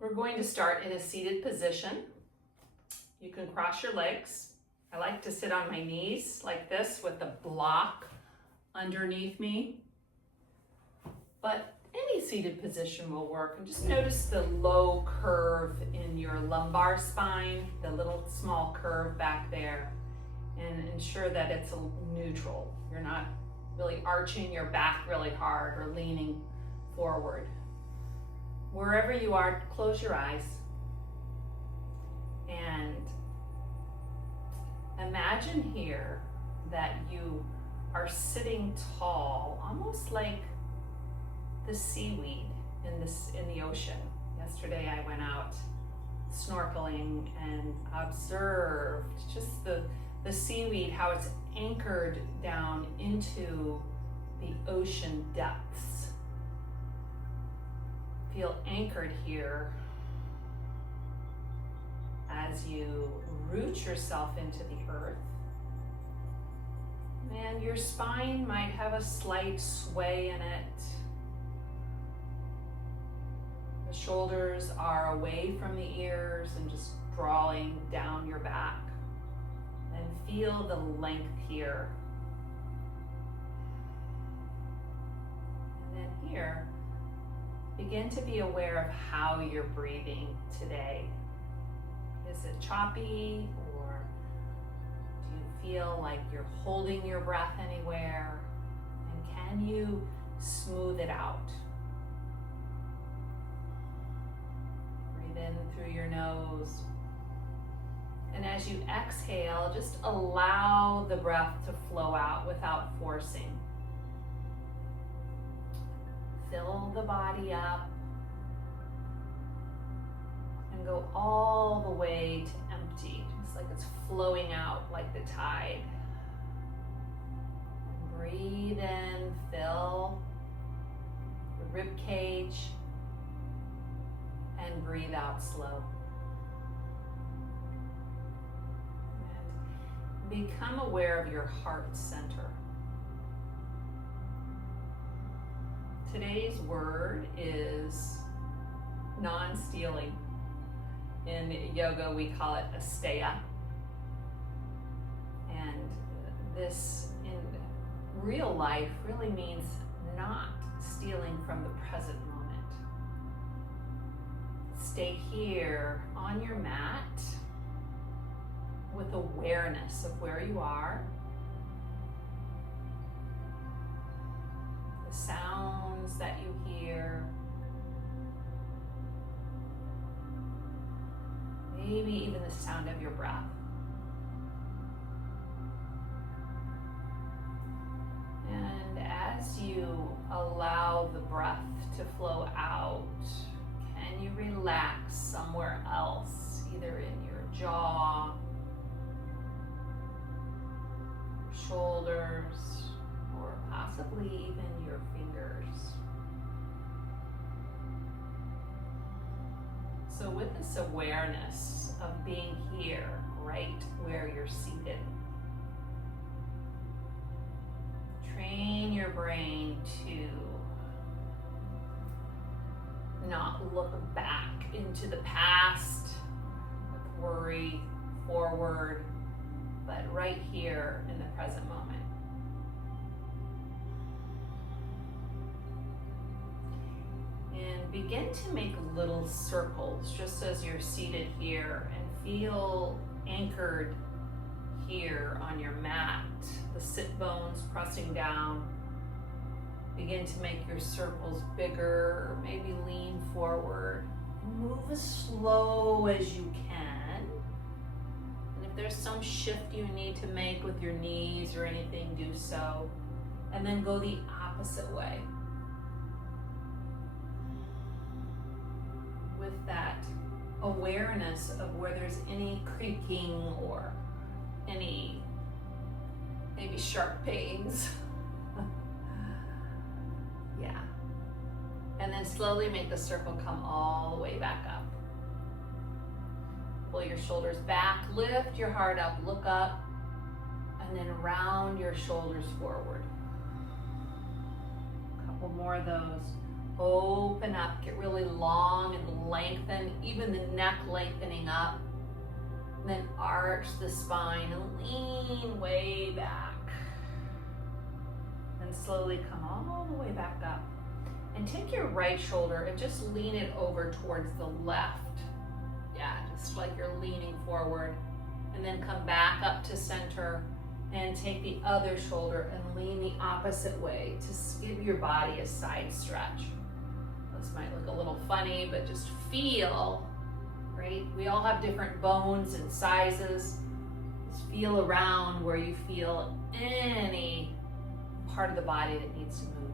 We're going to start in a seated position. You can cross your legs. I like to sit on my knees like this with the block underneath me. But any seated position will work. And just notice the low curve in your lumbar spine, the little small curve back there, and ensure that it's neutral. You're not really arching your back really hard or leaning forward. Wherever you are, close your eyes and imagine here that you are sitting tall, almost like the seaweed in the ocean. Yesterday I went out snorkeling and observed just the seaweed, how it's anchored down into the ocean depths. Feel anchored here as you root yourself into the earth. And your spine might have a slight sway in it. The shoulders are away from the ears and just drawing down your back. And feel the length here. And then here, begin to be aware of how you're breathing today. Is it choppy, or do you feel like you're holding your breath anywhere? And can you smooth it out? Breathe in through your nose. And as you exhale, just allow the breath to flow out without forcing. Fill the body up and go all the way to empty, just like it's flowing out like the tide. And breathe in, fill the rib cage, and breathe out slow. And become aware of your heart center. Today's word is non-stealing. In yoga, we call it asteya. And this in real life really means not stealing from the present moment. Stay here on your mat with awareness of where you are. The sounds that you hear, maybe even the sound of your breath. And as you allow the breath to flow out, can you relax somewhere else, either in your jaw, shoulders, or possibly even your fingers. So with this awareness of being here, right where you're seated, train your brain to not look back into the past with worry, forward, but right here in the present moment. And begin to make little circles just as you're seated here, and feel anchored here on your mat, the sit bones pressing down. Begin to make your circles bigger, or maybe lean forward. Move as slow as you can. And if there's some shift you need to make with your knees or anything, do so. And then go the opposite way. With that awareness of where there's any creaking or any maybe sharp pains. Yeah. And then slowly make the circle come all the way back up. Pull your shoulders back, lift your heart up, look up, and then round your shoulders forward. A couple more of those. Open up, get really long and lengthen, even the neck lengthening up. And then arch the spine and lean way back. And slowly come all the way back up. And take your right shoulder and just lean it over towards the left. Yeah, just like you're leaning forward. And then come back up to center and take the other shoulder and lean the opposite way to give your body a side stretch. This might look a little funny, but just feel, right? We all have different bones and sizes. Just feel around where you feel any part of the body that needs to move.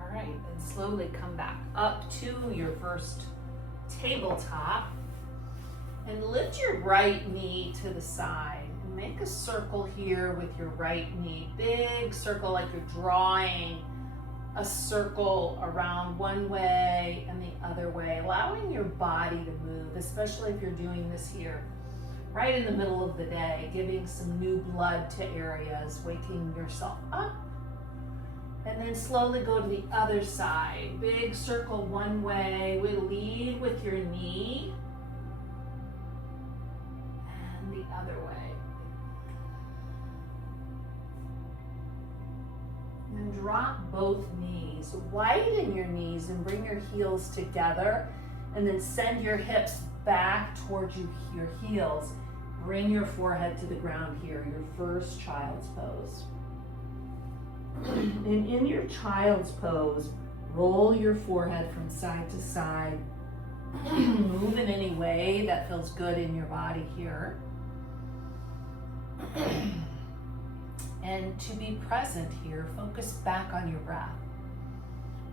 All right, then slowly come back up to your first tabletop and lift your right knee to the side. And make a circle here with your right knee. Big circle, like you're drawing a circle around one way and the other way, allowing your body to move, especially if you're doing this here right in the middle of the day, giving some new blood to areas, waking yourself up. And then slowly go to the other side. Big circle one way. We lead with your knee and the other way. And drop both knees. Widen your knees and bring your heels together. And then send your hips back towards your heels. Bring your forehead to the ground here, your first child's pose. And in your child's pose, roll your forehead from side to side. Move in any way that feels good in your body here. And to be present here, focus back on your breath.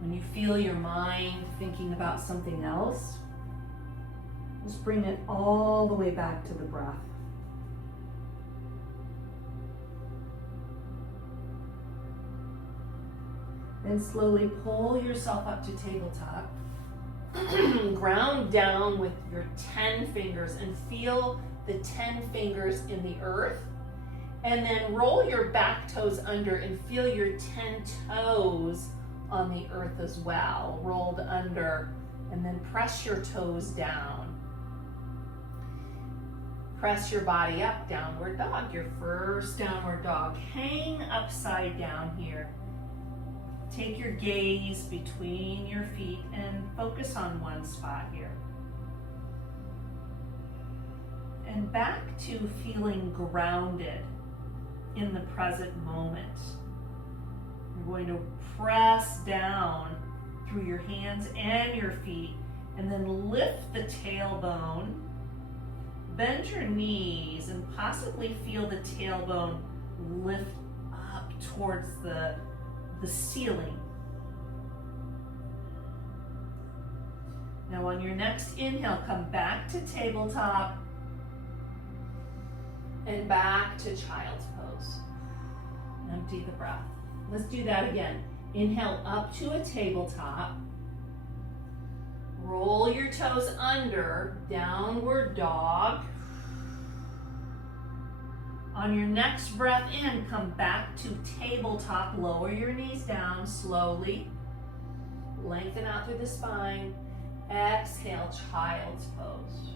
When you feel your mind thinking about something else, just bring it all the way back to the breath. Then slowly pull yourself up to tabletop. Ground down with your 10 fingers and feel the 10 fingers in the earth. And then roll your back toes under and feel your 10 toes on the earth as well, rolled under. And then press your toes down. Press your body up, downward dog, your first downward dog. Hang upside down here. Take your gaze between your feet and focus on one spot here. And back to feeling grounded in the present moment. You're going to press down through your hands and your feet and then lift the tailbone. Bend your knees and possibly feel the tailbone lift up towards the ceiling. Now on your next inhale, come back to tabletop and back to child's pose. Empty the breath. Let's do that again. Inhale up to a tabletop. Roll your toes under, downward dog. On your next breath in, come back to tabletop. Lower your knees down slowly. Lengthen out through the spine. Exhale, child's pose.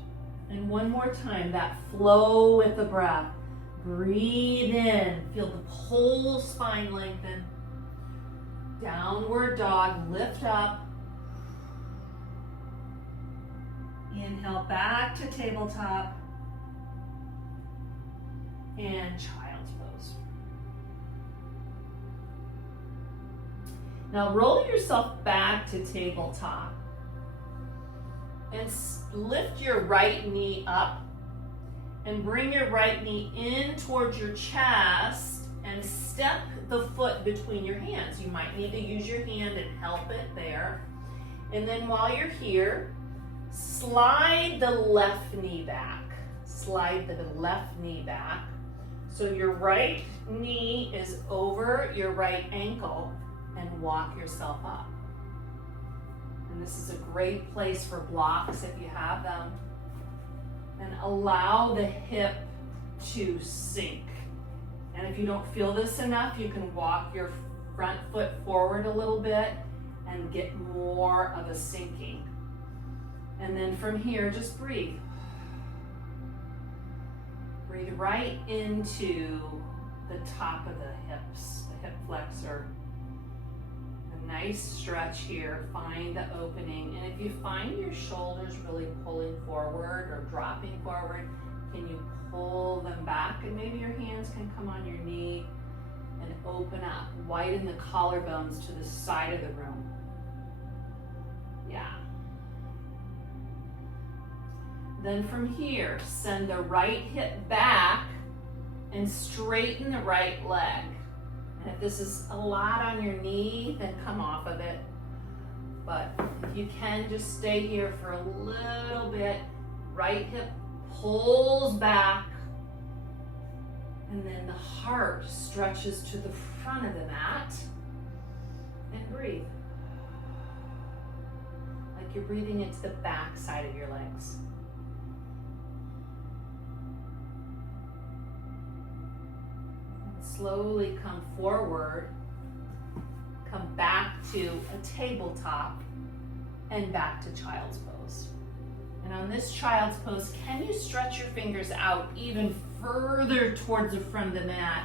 And one more time, that flow with the breath. Breathe in. Feel the whole spine lengthen. Downward dog, lift up. Inhale back to tabletop. And child's pose. Now roll yourself back to tabletop and lift your right knee up and bring your right knee in towards your chest and step the foot between your hands. You might need to use your hand and help it there. And then while you're here, slide the left knee back. Slide the left knee back. So your right knee is over your right ankle and walk yourself up. And this is a great place for blocks if you have them. And allow the hip to sink. And if you don't feel this enough, you can walk your front foot forward a little bit and get more of a sinking. And then from here, just breathe. Breathe right into the top of the hips, the hip flexor. A nice stretch here, find the opening. And if you find your shoulders really pulling forward or dropping forward, can you pull them back? And maybe your hands can come on your knee and open up. Widen the collarbones to the side of the room. Yeah. Then from here, send the right hip back and straighten the right leg. And if this is a lot on your knee, then come off of it. But if you can, just stay here for a little bit. Right hip pulls back. And then the heart stretches to the front of the mat. And breathe. Like you're breathing into the back side of your legs. Slowly come forward, come back to a tabletop, and back to child's pose. And on this child's pose, can you stretch your fingers out even further towards the front of the mat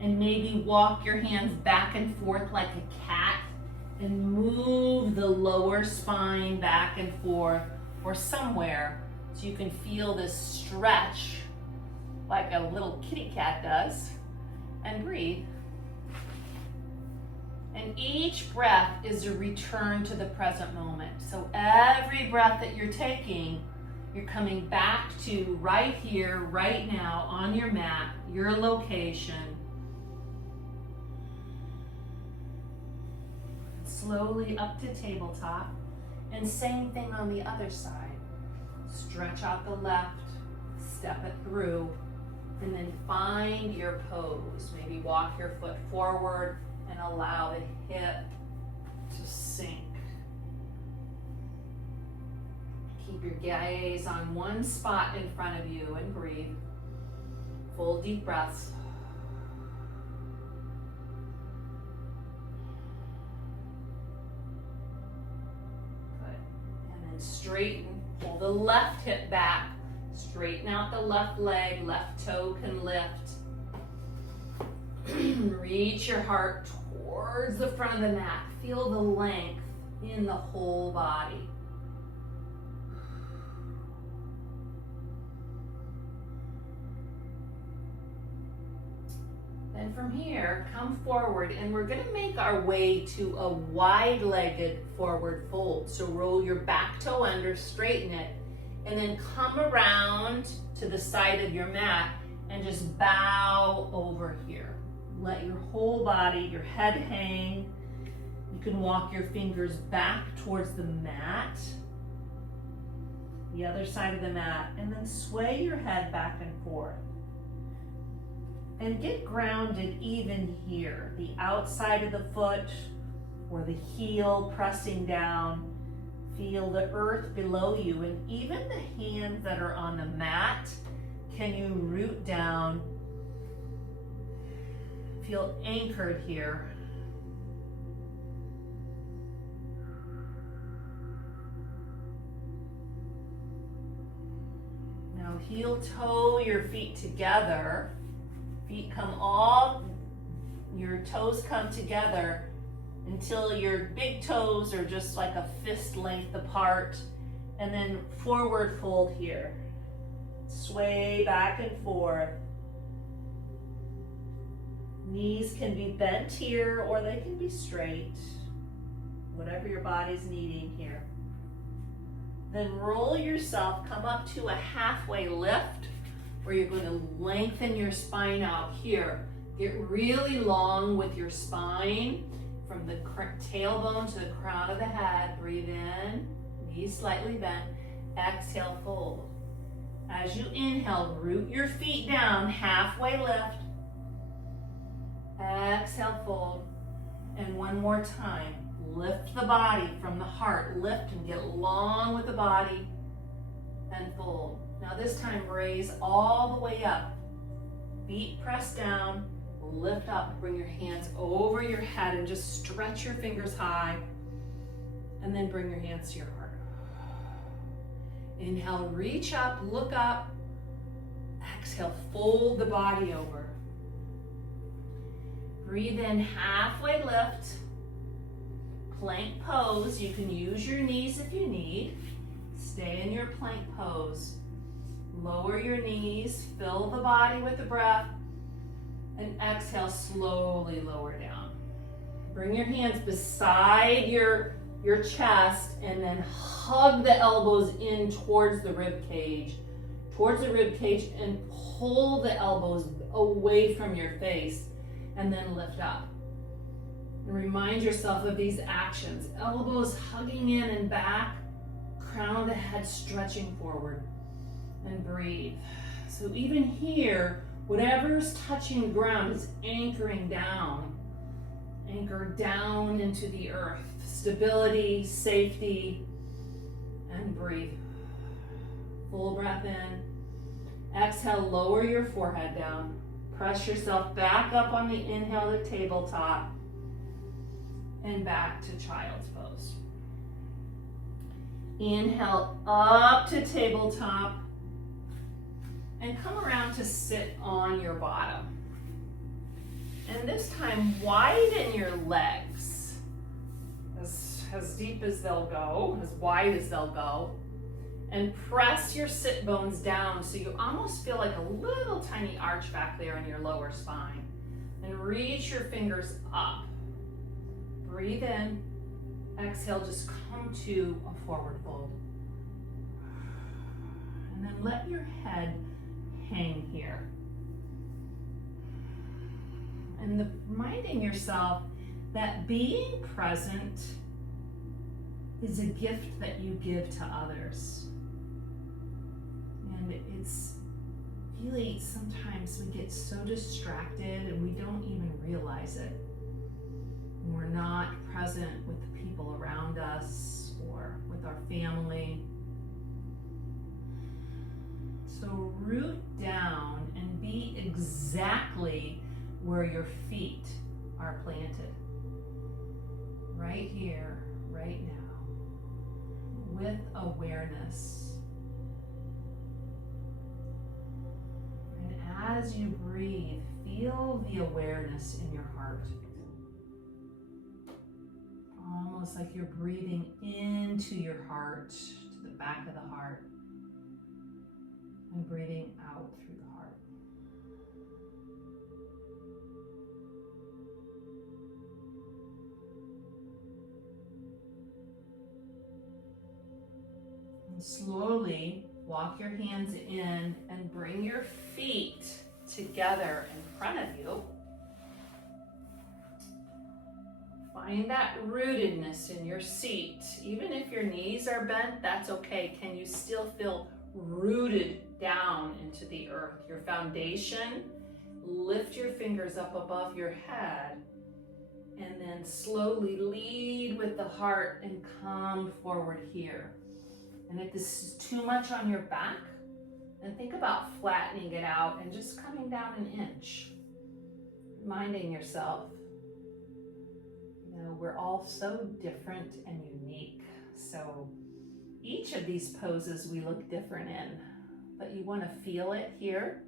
and maybe walk your hands back and forth like a cat and move the lower spine back and forth or somewhere so you can feel this stretch like a little kitty cat does. And breathe. And each breath is a return to the present moment. So every breath that you're taking, you're coming back to right here, right now, on your mat, your location. Slowly up to tabletop. And same thing on the other side. Stretch out the left, step it through. And then find your pose. Maybe walk your foot forward and allow the hip to sink. Keep your gaze on one spot in front of you and breathe. Full deep breaths. Good. And then straighten. Pull the left hip back. Straighten out the left leg, left toe can lift. Reach your heart towards the front of the mat. Feel the length in the whole body. Then from here, come forward and we're gonna make our way to a wide-legged forward fold. So roll your back toe under, straighten it, and then come around to the side of your mat and just bow over here. Let your whole body, your head hang. You can walk your fingers back towards the mat, the other side of the mat, and then sway your head back and forth. And get grounded even here, the outside of the foot or the heel pressing down. Feel the earth below you, and even the hands that are on the mat, can you root down? Feel anchored here. Now heel toe your feet together. Feet come all, your toes come together until your big toes are just like a fist length apart, and then forward fold here. Sway back and forth. Knees can be bent here or they can be straight, whatever your body's needing here. Then roll yourself, come up to a halfway lift where you're going to lengthen your spine out here. Get really long with your spine. From the tailbone to the crown of the head, breathe in, knees slightly bent, exhale, fold. As you inhale, root your feet down, halfway lift, exhale, fold, and one more time, lift the body from the heart, lift and get long with the body, and fold. Now this time, raise all the way up, feet pressed down, Lift up, bring your hands over your head and just stretch your fingers high. And then bring your hands to your heart. Inhale, reach up, look up. Exhale, fold the body over. Breathe in, halfway lift. Plank pose. You can use your knees if you need. Stay in your plank pose. Lower your knees, fill the body with the breath, and exhale, slowly lower down. Bring your hands beside your chest and then hug the elbows in towards the rib cage, and pull the elbows away from your face and then lift up. And remind yourself of these actions. Elbows hugging in and back, crown of the head stretching forward, and breathe. So even here, whatever's touching the ground is anchoring down. Anchor down into the earth. Stability, safety, and breathe. Full breath in. Exhale, lower your forehead down. Press yourself back up on the inhale to tabletop and back to child's pose. Inhale up to tabletop and come around to sit on your bottom. And this time, widen your legs as deep as they'll go, as wide as they'll go. And press your sit bones down so you almost feel like a little tiny arch back there in your lower spine. And reach your fingers up. Breathe in. Exhale, just come to a forward fold. And then let your head hang here. And reminding yourself that being present is a gift that you give to others. And it's really, sometimes we get so distracted and we don't even realize it. And we're not present with the people around us or with our family. So root down and be exactly where your feet are planted. Right here, right now, with awareness. And as you breathe, feel the awareness in your heart. Almost like you're breathing into your heart, to the back of the heart, and breathing out through the heart. And slowly walk your hands in and bring your feet together in front of you. Find that rootedness in your seat. Even if your knees are bent, that's okay. Can you still feel rooted down into the earth? Your foundation, lift your fingers up above your head, and then slowly lead with the heart and come forward here. And if this is too much on your back, then think about flattening it out and just coming down an inch. Reminding yourself, we're all so different and unique. So each of these poses we look different in, but you want to feel it here.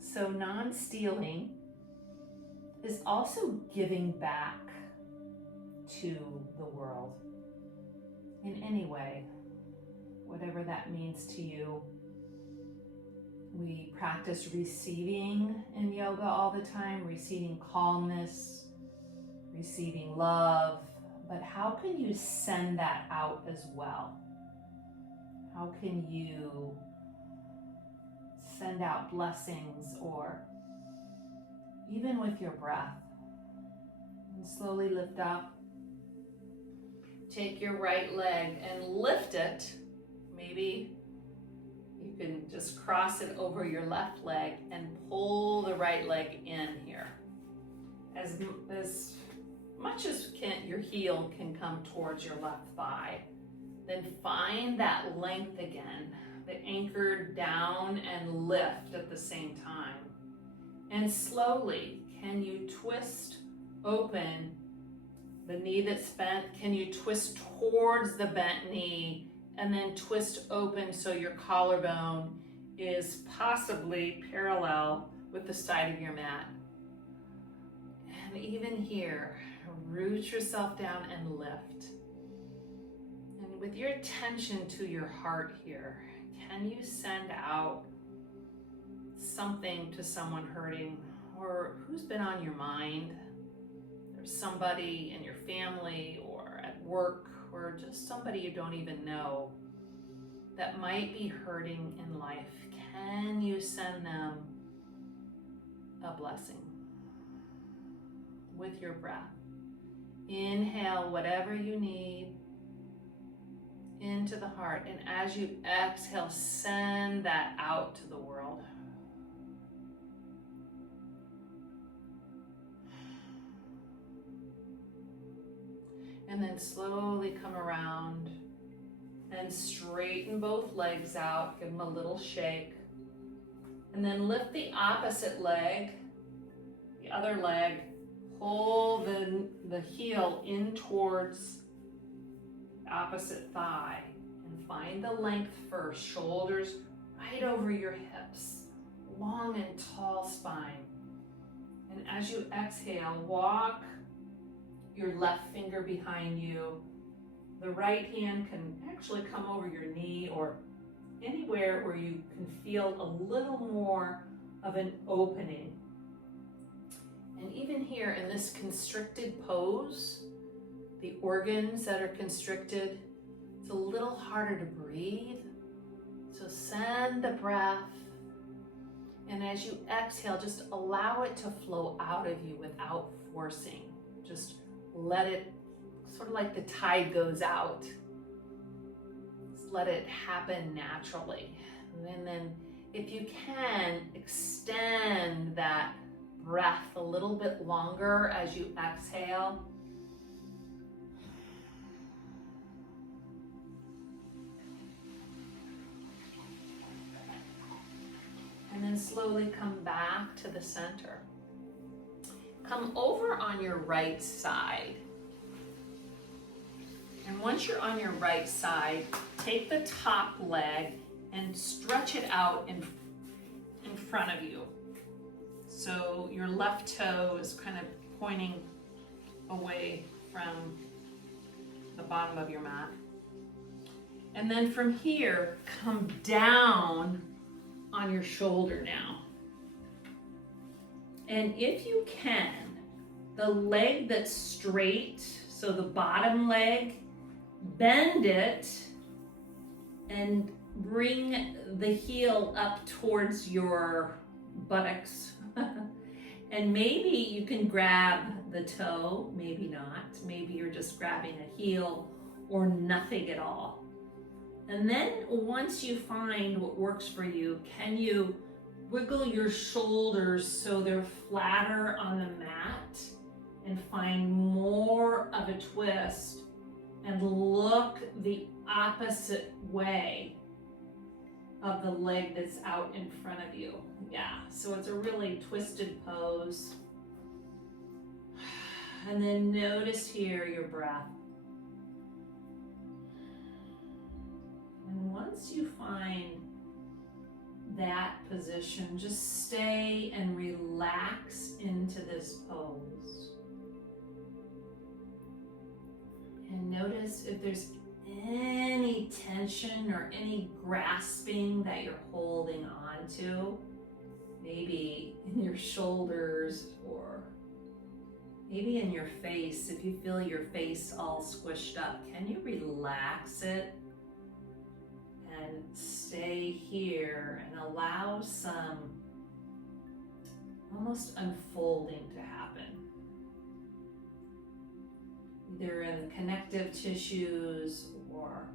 So non-stealing is also giving back to the world in any way, whatever that means to you. We practice receiving in yoga all the time, receiving calmness, receiving love, but how can you send that out as well? How can you send out blessings, or even with your breath? And slowly lift up. Take your right leg and lift it. Maybe you can just cross it over your left leg and pull the right leg in here. As much as your heel can come towards your left thigh. Then find that length again. the anchor down and lift at the same time. And slowly, can you twist open the knee that's bent? Can you twist towards the bent knee and then twist open so your collarbone is possibly parallel with the side of your mat? And even here, root yourself down and lift. And with your attention to your heart here, can you send out something to someone hurting, or who's been on your mind? There's somebody in your family or at work or just somebody you don't even know that might be hurting in life. Can you send them a blessing with your breath? Inhale whatever you need into the heart, and as you exhale, send that out to the world. And then slowly come around and straighten both legs out, give them a little shake. And then lift the opposite leg, the other leg, pull the heel in towards the opposite thigh and find the length first. Shoulders right over your hips, long and tall spine. And as you exhale, walk your left finger behind you. The right hand can actually come over your knee or anywhere where you can feel a little more of an opening. And even here in this constricted pose, the organs that are constricted, it's a little harder to breathe. So send the breath, and as you exhale, just allow it to flow out of you without forcing. Just let it, sort of like the tide goes out. Just let it happen naturally. And then if you can, extend that breath a little bit longer as you exhale. And then slowly come back to the center. Come over on your right side. And once you're on your right side, take the top leg and stretch it out in front of you. So your left toe is kind of pointing away from the bottom of your mat. And then from here, come down on your shoulder now. And if you can, the leg that's straight, so the bottom leg, bend it and bring the heel up towards your buttocks. And maybe you can grab the toe, maybe not. Maybe you're just grabbing a heel or nothing at all. And then once you find what works for you, can you wiggle your shoulders so they're flatter on the mat and find more of a twist and look the opposite way of the leg that's out in front of you. Yeah, so it's a really twisted pose. And then notice here your breath. And once you find that position, just stay and relax into this pose. And notice if there's any tension or any grasping that you're holding on to, maybe in your shoulders or maybe in your face. If you feel your face all squished up, can you relax it and stay here and allow some almost unfolding to happen? Either in the connective tissues or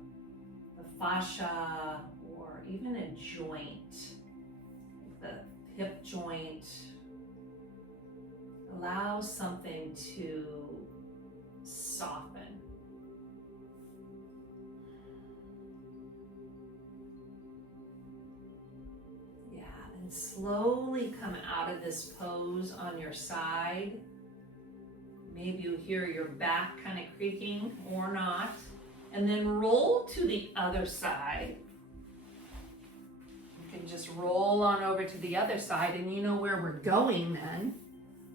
the fascia or even a joint, like the hip joint. Allow something to soften. And slowly come out of this pose on your side. Maybe you hear your back kind of creaking or not. And then roll to the other side. You can just roll on over to the other side, and you know where we're going then.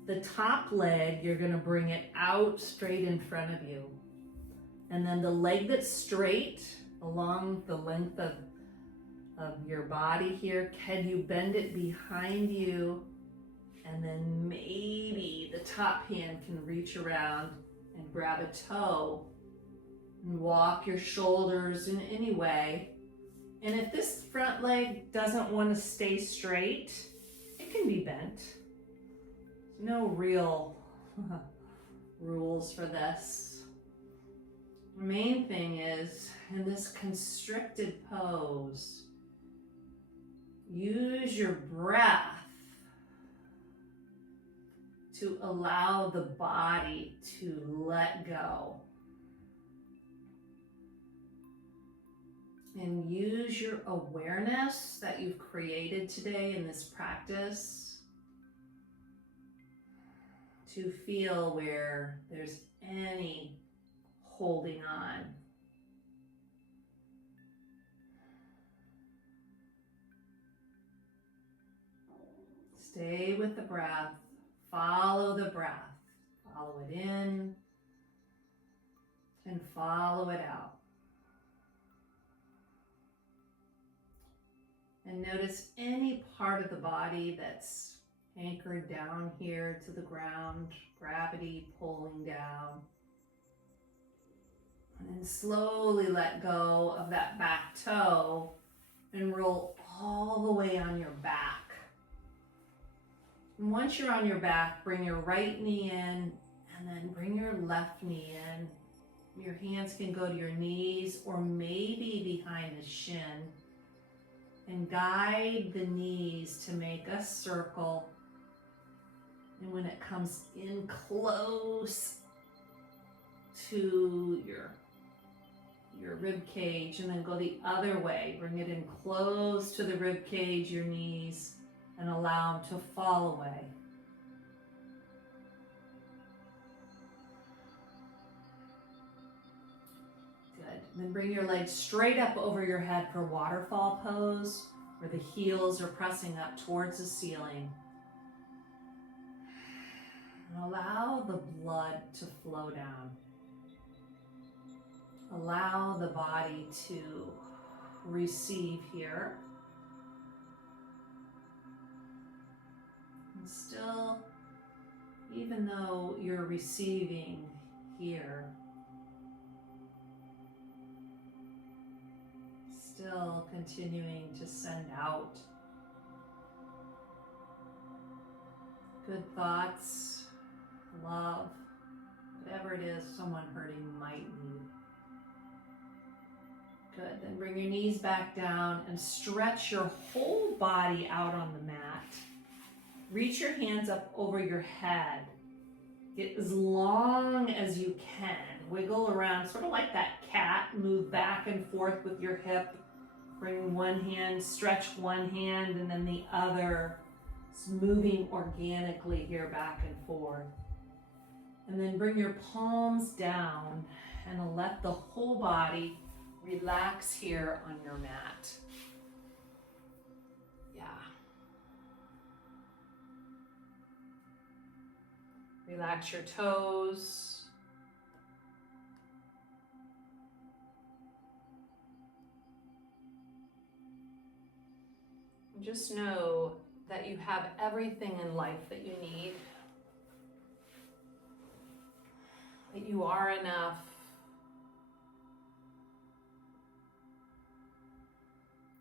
The top leg, you're going to bring it out straight in front of you. And then the leg that's straight along the length of your body here, can you bend it behind you? And then maybe the top hand can reach around and grab a toe and walk your shoulders in any way. And if this front leg doesn't want to stay straight, it can be bent. No real rules for this. The main thing is, in this constricted pose, use your breath to allow the body to let go. And use your awareness that you've created today in this practice to feel where there's any holding on. Stay with the breath. Follow the breath. Follow it in and follow it out. And notice any part of the body that's anchored down here to the ground, gravity pulling down. And then slowly let go of that back toe and roll all the way on your back. And once you're on your back, bring your right knee in and then bring your left knee in. Your hands can go to your knees or maybe behind the shin. And guide the knees to make a circle. And when it comes in close to your rib cage, and then go the other way, bring it in close to the rib cage, your knees, and allow them to fall away. Good. Then bring your legs straight up over your head for waterfall pose, where the heels are pressing up towards the ceiling. And allow the blood to flow down. Allow the body to receive here. And still, even though you're receiving here, still continuing to send out good thoughts, love, whatever it is someone hurting might need. Good, then bring your knees back down and stretch your whole body out on the mat. Reach your hands up over your head. Get as long as you can. Wiggle around, sort of like that cat. Move back and forth with your hip. Bring one hand, stretch one hand, and then the other. It's moving organically here back and forth. And then bring your palms down and let the whole body relax here on your mat. Yeah. Relax your toes. Just know that you have everything in life that you need. That you are enough.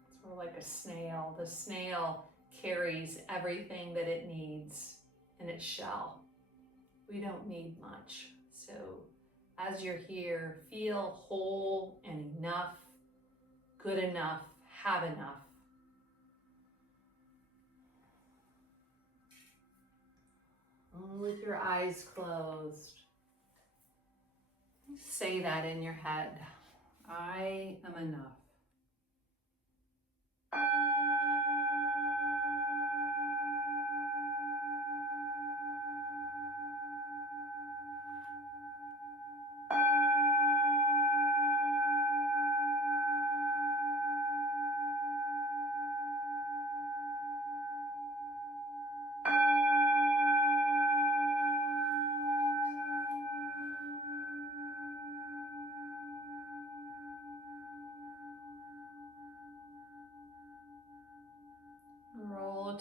It's sort of like a snail. The snail carries everything that it needs in its shell. We don't need much. So as you're here, feel whole and enough, good enough, have enough. With your eyes closed, say that in your head. I am enough.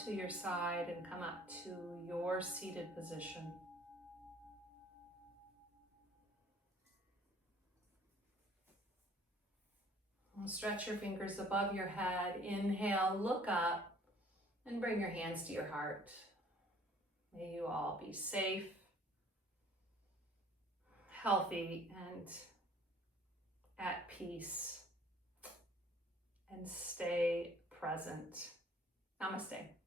to your side and come up to your seated position. Stretch your fingers above your head. Inhale, look up, and bring your hands to your heart. May you all be safe, healthy, and at peace. And stay present. Namaste.